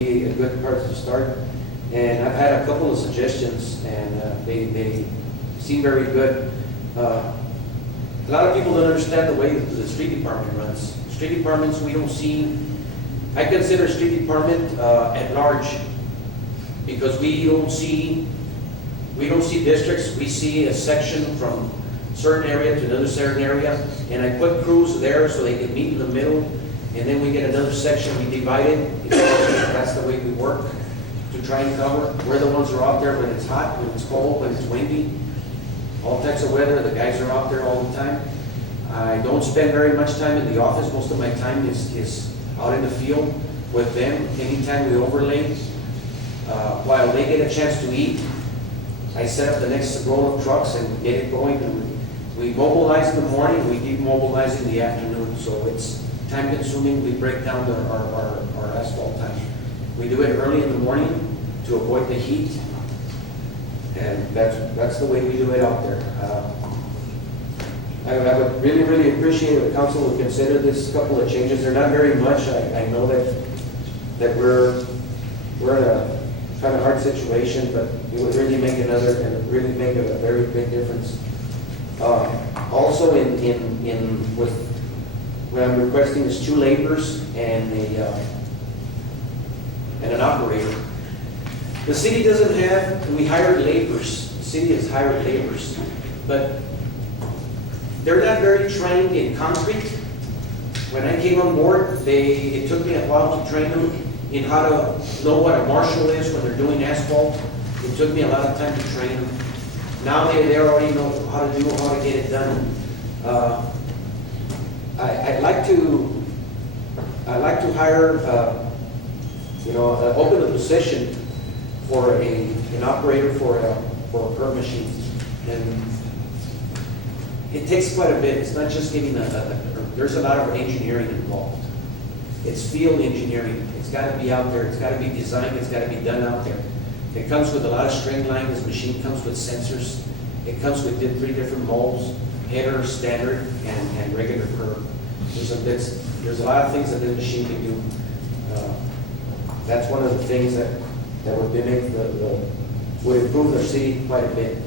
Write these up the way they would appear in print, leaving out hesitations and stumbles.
be a good part to start. And I've had a couple of suggestions, and they seem very good. A lot of people don't understand the way the street department runs. Street departments, we don't see, I consider street department at large, because we don't see districts. We see a section from certain area to another certain area, and I put crews there so they can meet in the middle, and then we get another section, we divide it. That's the way we work, to try and cover. We're the ones who are out there when it's hot, when it's cold, when it's windy, all types of weather. The guys are out there all the time. I don't spend very much time in the office. Most of my time is out in the field with them. Anytime we overlay, while they get a chance to eat, I set up the next row of trucks and get it going. And we mobilize in the morning, we demobilize in the afternoon, so it's time consuming. We break down our asphalt time. We do it early in the morning to avoid the heat, and that's the way we do it out there. I would really appreciate if the council would consider this couple of changes. They're not very much. I know that we're in a kind of hard situation, but it would really make a very big difference. Also, with what I'm requesting is 2 laborers and an operator. The city doesn't have. We hired laborers. The city has hired laborers, but they're not very trained in concrete. When I came on board, it took me a while to train them in how to know what a marshal is when they're doing asphalt. It took me a lot of time to train them. Now they already know how to get it done. I'd like to hire, open a position for an operator for a curb machine. And it takes quite a bit. It's not just getting there's a lot of engineering involved. It's field engineering. It's got to be out there. It's got to be designed. It's got to be done out there. It comes with a lot of string line. This machine comes with sensors. It comes with 3 different molds: header, standard, and regular curve. There's a lot of things that this machine can do. That's one of the things that would improve the city quite a bit.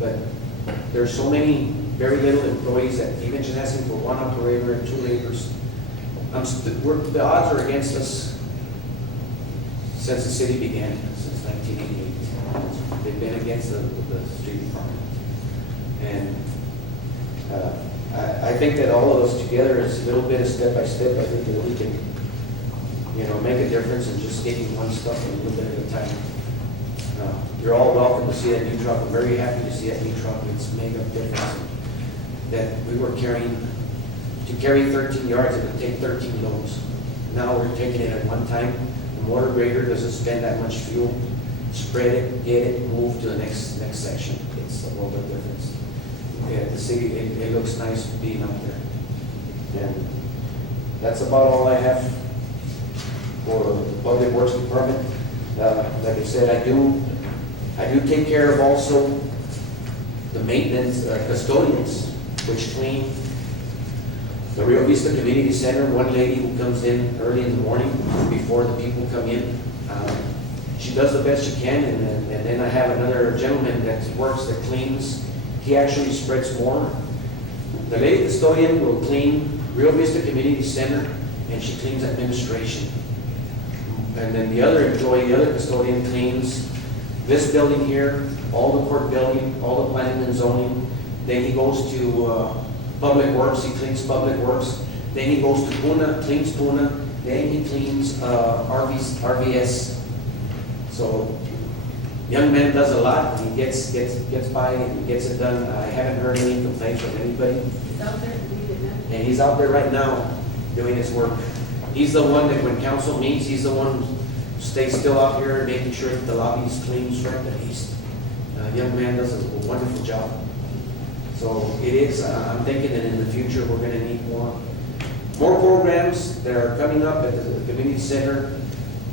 But there's so many very little employees that even just asking for 1 operator and 2 laborers. The odds are against us since the city began, since 1988. They've been against the street department. And I think that all of us together is a little bit of step by step. I think that we can, make a difference in just getting one stuff a little bit at a time. You're all welcome to see that new truck. I'm very happy to see that new truck. It's made a difference. That we were to carry 13 yards, it would take 13 loads. Now we're taking it at one time. The motor grader doesn't spend that much fuel. Spread it, get it, move to the next section. It's a world of difference. Yeah, the city, it looks nice being out there. And that's about all I have for the Public Works Department. Like I said, I do take care of also the maintenance custodians, which clean the Rio Vista Community Center. One lady who comes in early in the morning before the people come in. She does the best she can, and then I have another gentleman that works, that cleans. He actually spreads more. The lady custodian will clean Rio Vista Community Center, and she cleans administration. And then the other employee, the other custodian, cleans this building here, all the court building, all the planning and zoning. Then he goes to Public Works, he cleans Public Works. Then he goes to Puna, cleans Puna. Then he cleans RVS. So, young man does a lot. He gets by and gets it done. I haven't heard any complaints from anybody. He's out there And he's out there right now doing his work. He's the one that when council meets, he's the one who stays still out here and making sure that the lobby is clean, swept, and he's young man does a wonderful job. So it is. I'm thinking that in the future we're going to need more programs that are coming up at the community center.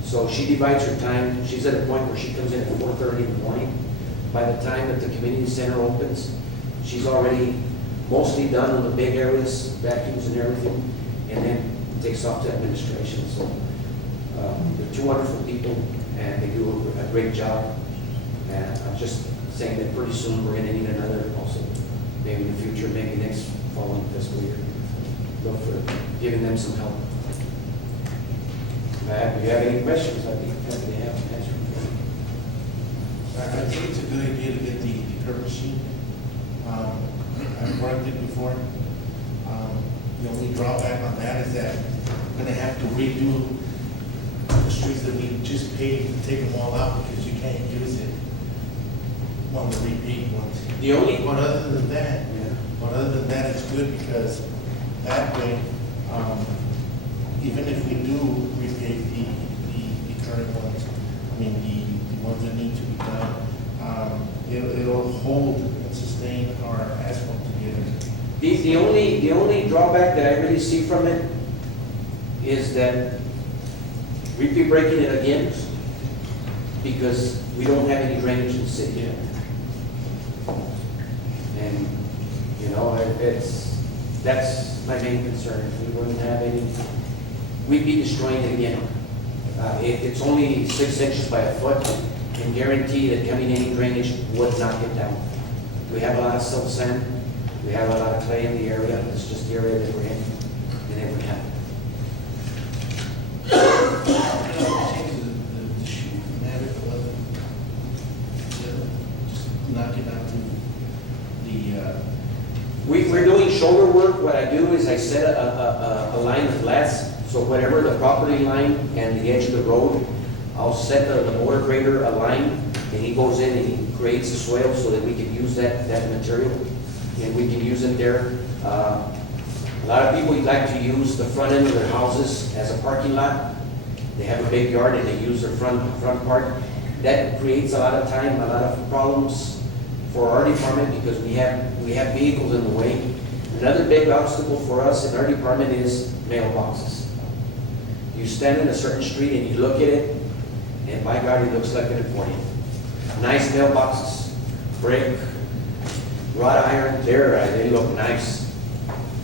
So she divides her time. She's at a point where she comes in at 4:30 in the morning. By the time that the community center opens, she's already mostly done on the big areas, vacuums and everything, and then takes off to administration. So They're two wonderful people, and they do a great job. And I'm just saying that pretty soon we're gonna need another also, maybe in the future, maybe next following fiscal year. Look for giving them some help. If you have any questions, I'd be happy to have an answer for you. I think it's a good idea to get the curb machine. I've worked it before. The only drawback on that is that we're gonna have to redo the streets that we just paved and take them all out because you can't use it on the repeat ones. The only, But other than that, yeah, it's good because that way, even if we do repave the current ones, I mean, the ones that need to be done, it'll hold and sustain our asphalt together. the only drawback that I really see from it is that we'd be breaking it again because we don't have any drainage in the city. And, you know, that's my main concern. We wouldn't have any, we'd be destroying it again. It's only 6 inches by a foot, and guarantee that coming any drainage would knock it down. We have a lot of silt sand, we have a lot of clay in the area, it's just the area that we're in, and it would happen. Change the shoot from that if it wasn't, just knock it out to the, We're doing shoulder work. What I do is I set a line of flats, so whatever the property line and the edge of the road, I'll set the motor grader a line, and he goes in and he creates a swale so that we can use that material, and we can use it there. A lot of people like to use the front end of their houses as a parking lot. They have a big yard and they use their front part. That creates a lot of time, a lot of problems for our department because we have vehicles in the way. Another big obstacle for us in our department is mailboxes. You stand in a certain street and you look at it, and by God, it looks like an accordion. Nice mailboxes, brick, wrought iron, they look nice,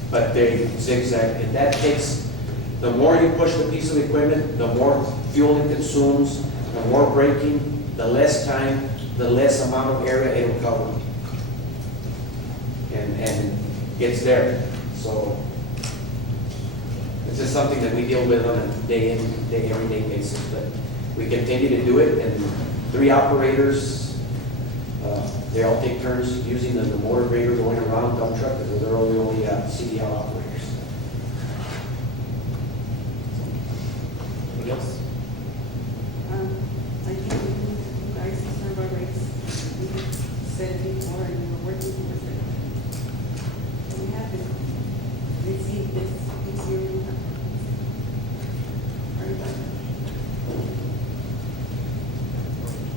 but they zigzag, and that takes, the more you push the piece of equipment, the more fuel it consumes, the more braking, the less time, the less amount of area it'll cover. And it's there. So this is something that we deal with on a everyday basis, but we continue to do it, and 3 operators, they all take turns using the motor grader going around dump truck, because they're the only CDL operators. what else? I think you guys serve our rates. We said before and we're working towards it. We have to receive this year.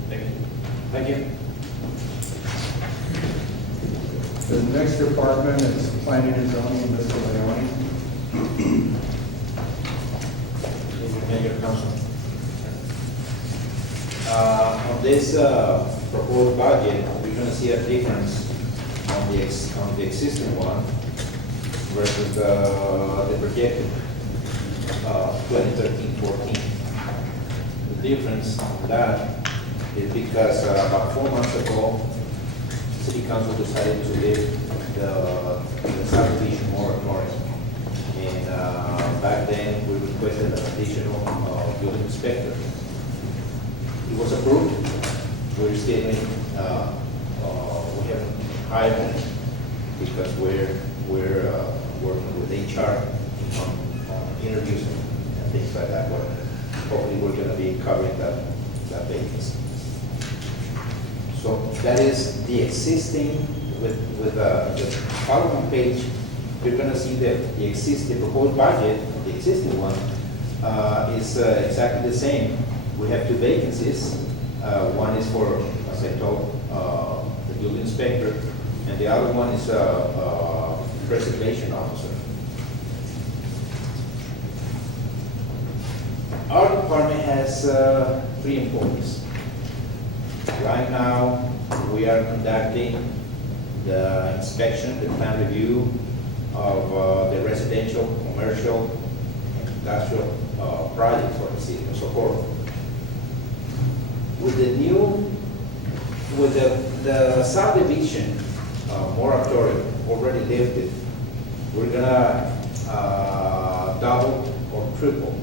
Thank you. Thank you. The next department is planning and zoning, Mr. Leone. Mayor, Council. On this proposed budget, we're going to see a difference on the existing one versus the projected 2013-14. The difference in that is because about 4 months ago, City Council decided to lift the subdivision moratorium. And back then, we requested an additional building inspector. It was approved. We're still in, we haven't hired him because we're working with HR on interviews and things like that. But hopefully, we're going to be covering that vacancy. So that is the existing with the following page. You're going to see that the existing proposed budget, the existing one, is exactly the same. We have 2 vacancies. One is for, as I told, the building inspector, and the other one is a preservation officer. Our department has 3 employees. Right now, we are conducting the inspection, the plan review of the residential, commercial, and industrial projects for the city of Socorro. With the subdivision moratorium already lifted, we're gonna double or triple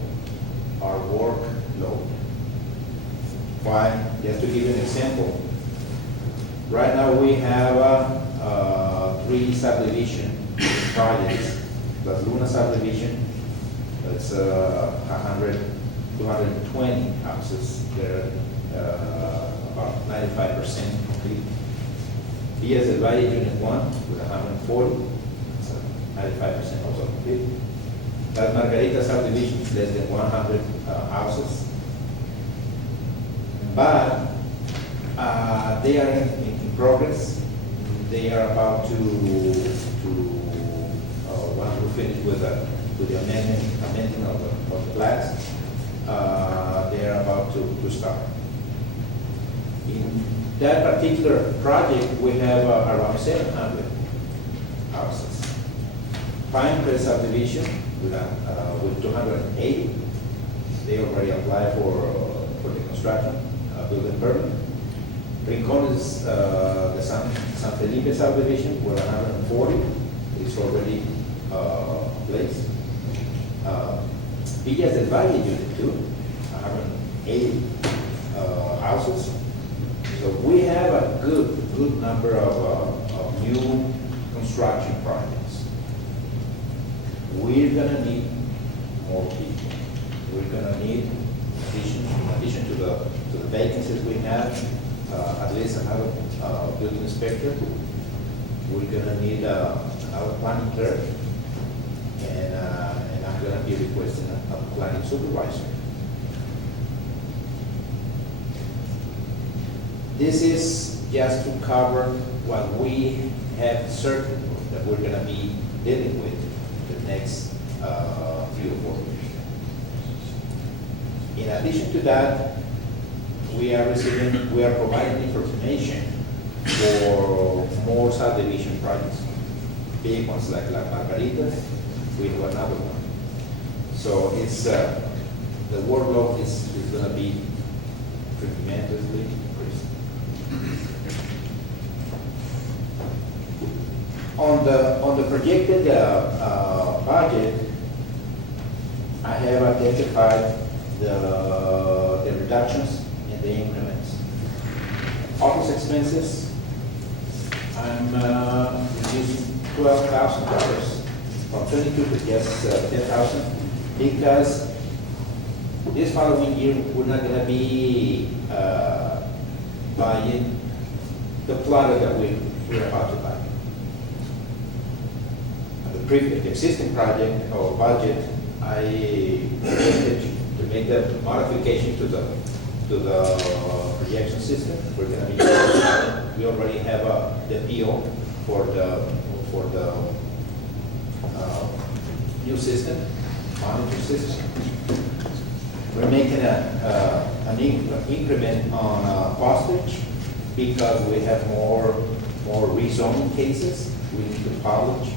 our workload. Why? Just to give you an example, right now we have 3 subdivision projects. The Luna subdivision, that's 220 houses. They're about 95% complete. Villas del Valle Unit 1 with 140, so 95% also complete. Las Margarita subdivision, less than 100 houses. But they are in progress. They are about to once we finish with the amendment of the plans, they are about to start. In that particular project, we have around 700 houses. Pine Crest subdivision with 280. They already applied for the construction, building permit. Rincones, the San Felipe subdivision with 140. It's already placed. Villas del Valle Unit 2, 180 houses. So we have a good number of new construction projects. We're gonna need more people. We're gonna need, in addition to the vacancies we have, at least another building inspector. We're gonna need another planning clerk, and I'm gonna be requesting a planning supervisor. This is just to cover what we have certain that we're gonna be dealing with the next 3 or 4 years. In addition to that, we are providing information for more subdivision projects. Big ones like La Margarita, we have another one. So it's, the workload is gonna be tremendously increased. On the projected budget, I have identified the reductions in the increments. Office expenses, I'm reducing $12,000 from 22 to just 10,000, because this following year, we're not gonna be buying the plotter that we're about to buy. The existing project or budget, I intended to make the modification to the projection system. We're gonna be, we already have the PO for the new system, monitor system. We're making an increment on postage because we have more rezoning cases we need to publish.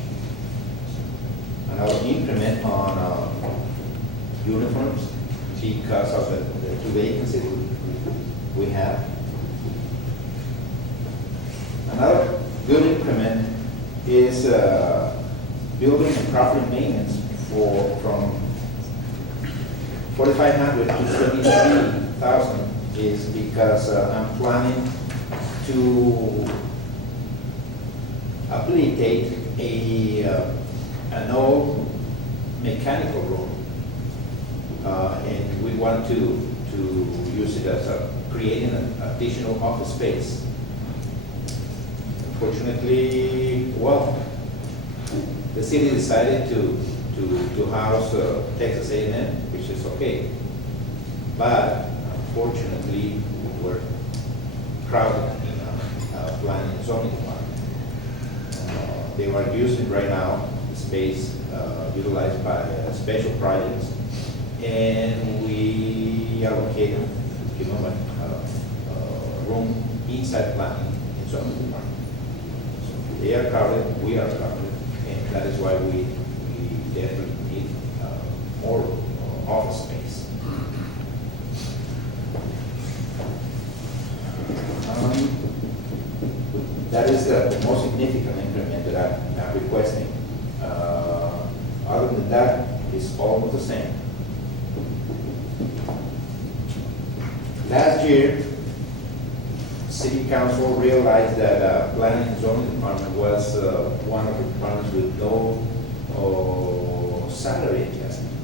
Another increment on uniforms because of the 2 vacancies we have. Another good increment is building and property maintenance from 4,500 to 23,000 is because I'm planning to habilitate an old mechanical room, and we want to use it as creating an additional office space. Unfortunately, well, the city decided to house Texas A&M, which is okay, but unfortunately, we're crowded in planning and zoning department. They are using right now the space utilized by special projects, and we allocated, a room inside planning and zoning department. So they are crowded, we are crowded, and that is why we definitely need more office space. That is the most significant increment that I'm requesting. Other than that, it's almost the same. Last year, City Council realized that Planning and Zoning Department was one of the departments with no salary adjustment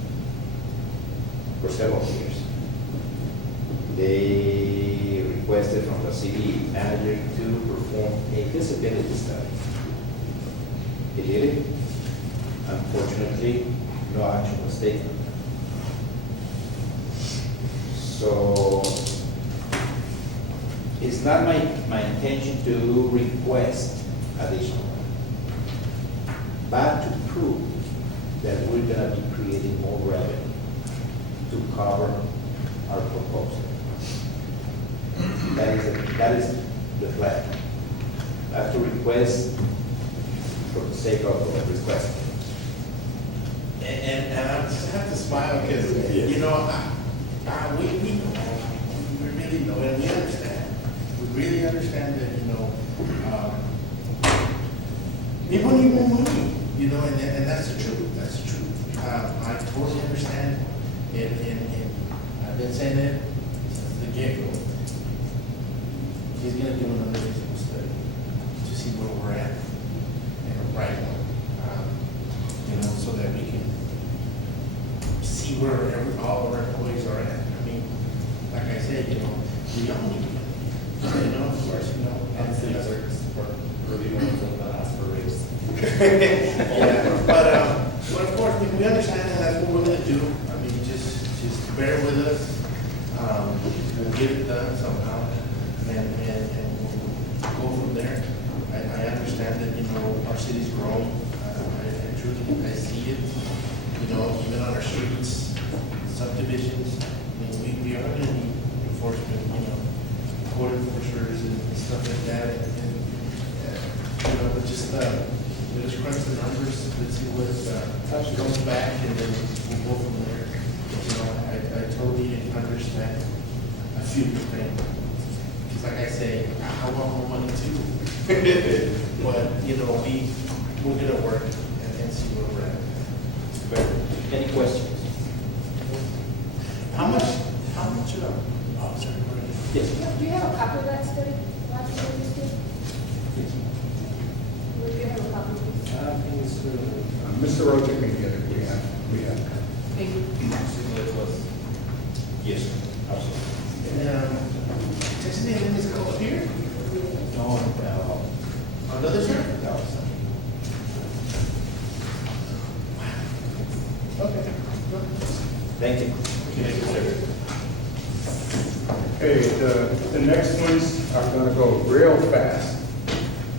for several years. They requested from the city manager to perform a feasibility study. He did it. Unfortunately, no action was taken. So, it's not my intention to request additional money, but to prove that we're gonna be creating more revenue to cover our proposal. That is the plan. I have to request for the sake of requesting. And I just have to smile because, you know, we know, we really know, and we understand. We really understand that, you know, people need more money, you know, and that's the truth, that's the truth. I totally understand, and I've been saying it since the get-go. He's gonna do another physical study to see where we're at, and a right one, you know, so that we can see where all of our employees are at. I mean, like I said, you know, we all need money, you know, of course, you know. And city clerks for the ones that ask for raise. Yeah, but of course, we understand that that's what we're gonna do. I mean, just bear with us. We'll get it done somehow, and we'll go from there. I understand that, you know, our city's grown. I truly, I see it, you know, even on our streets, subdivisions. I mean, we are gonna need enforcement, you know, code enforcers and stuff like that, and you know, but just crunch the numbers, let's see what comes back, and then we'll go from there. You know, I totally understand. I feel your pain. Because like I say, I want more money too. But, you know, we're gonna work and see where we're at. Any questions? How much, oh, sorry, go ahead. Yes. Do you have a copy of that study? Last year you did? Would you have a copy of this? I think it's Mr. Rocha can get it, we have. Thank you. similar to us. Yes, sir. Absolutely. And, Texas A&M is called up here? No, On the other side? no, sir. Okay. Thank you. Okay, the next ones are gonna go real fast,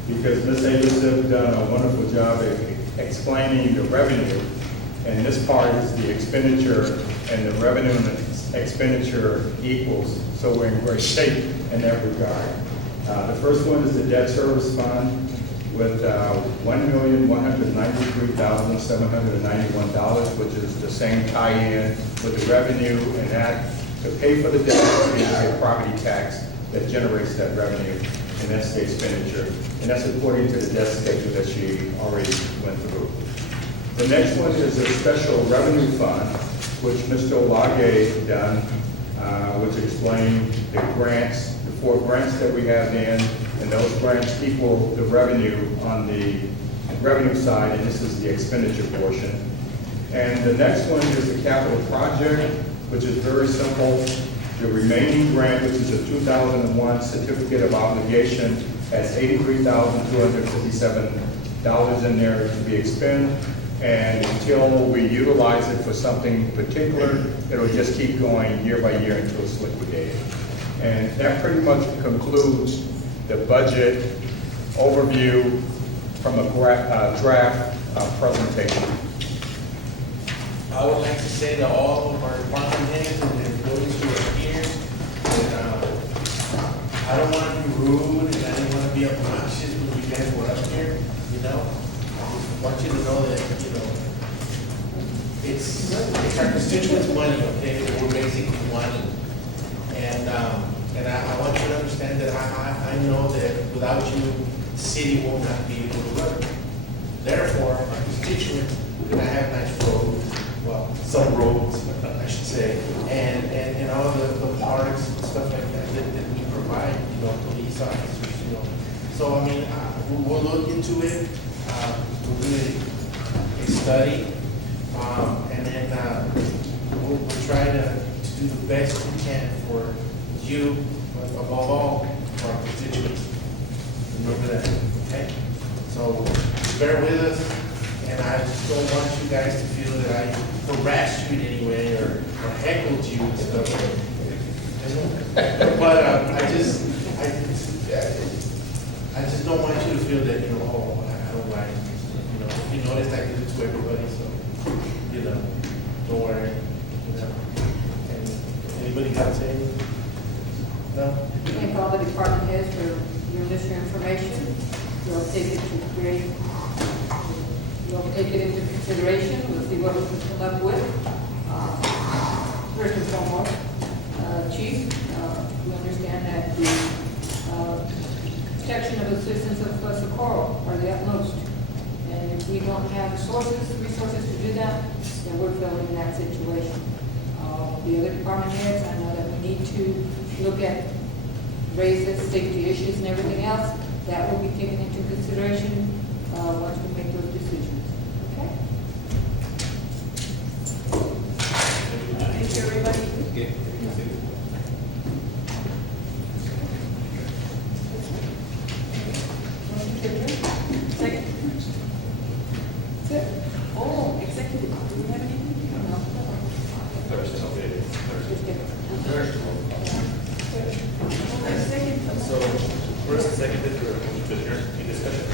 because Ms. Davis has done a wonderful job of explaining the revenue, and this part is the expenditure, and the revenue and the expenditure equals, so we're in great shape in that regard. The first one is the debt service fund with $1,193,791, which is the same tie-in with the revenue, and that to pay for the debt is a property tax that generates that revenue, and that's the expenditure. And that's according to the debt schedule that she already went through. The next one is a special revenue fund, which Mr. Olage done, which explained the grants, the 4 grants that we have in, and those grants equal the revenue on the revenue side, and this is the expenditure portion. And the next one is the capital project, which is very simple. The remaining grant, which is a 2001 certificate of obligation, has $83,257 in there to be expended. And until we utilize it for something particular, it'll just keep going year by year until it's liquidated. And that pretty much concludes the budget overview from a draft presentation. I would like to say to all of our department heads and employees who are here, that I don't want to be rude and I don't want to be obnoxious when you guys were up here, you know? I just want you to know that, you know, it's our constituents' money, okay, that we're basically wanting. And I want you to understand that I know that without you, the city will not be able to run. Therefore, our constituents, we're gonna have nice roads, well, some roads, I should say, and all the parks and stuff like that we provide, police officers, So, I mean, we'll look into it, we'll do a study, and then, we'll try to do the best we can for you, but above all, for our constituents. Remember that, okay? So, bear with us, and I just don't want you guys to feel that I harassed you in any way or heckled you and stuff. But, I just don't want you to feel that, oh, I don't like, if you notice, I do it to everybody, so, don't worry, And anybody got to say anything? No? Thank all the department heads for your additional information. We'll take it to create, we'll take it into consideration. We'll see what we can come up with. First and foremost, Chief, we understand that the protection of the citizens of Socorro are the utmost. And if we don't have resources to do that, then we're failing in that situation. The other department heads, I know that we need to look at raises, safety issues and everything else. That will be taken into consideration once we make those decisions. Okay? Thank you, everybody. Okay. Motion to adjourn? Second. Oh, executive, do we have anything? No. Thursday, okay. Thursday. Second. So, first and second, is there a motion to adjourn, any discussion?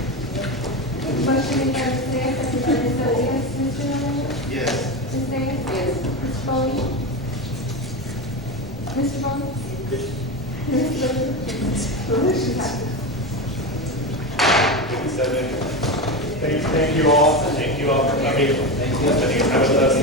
Motion made by Ms. Reyes, second by Ms. Solis. Mr. Romero? Yes. Ms. Reyes? Yes. Ms. Foley? Mr. Bowman? Ms. Lewis? Thank you all for coming. Thank you. Spending time with us.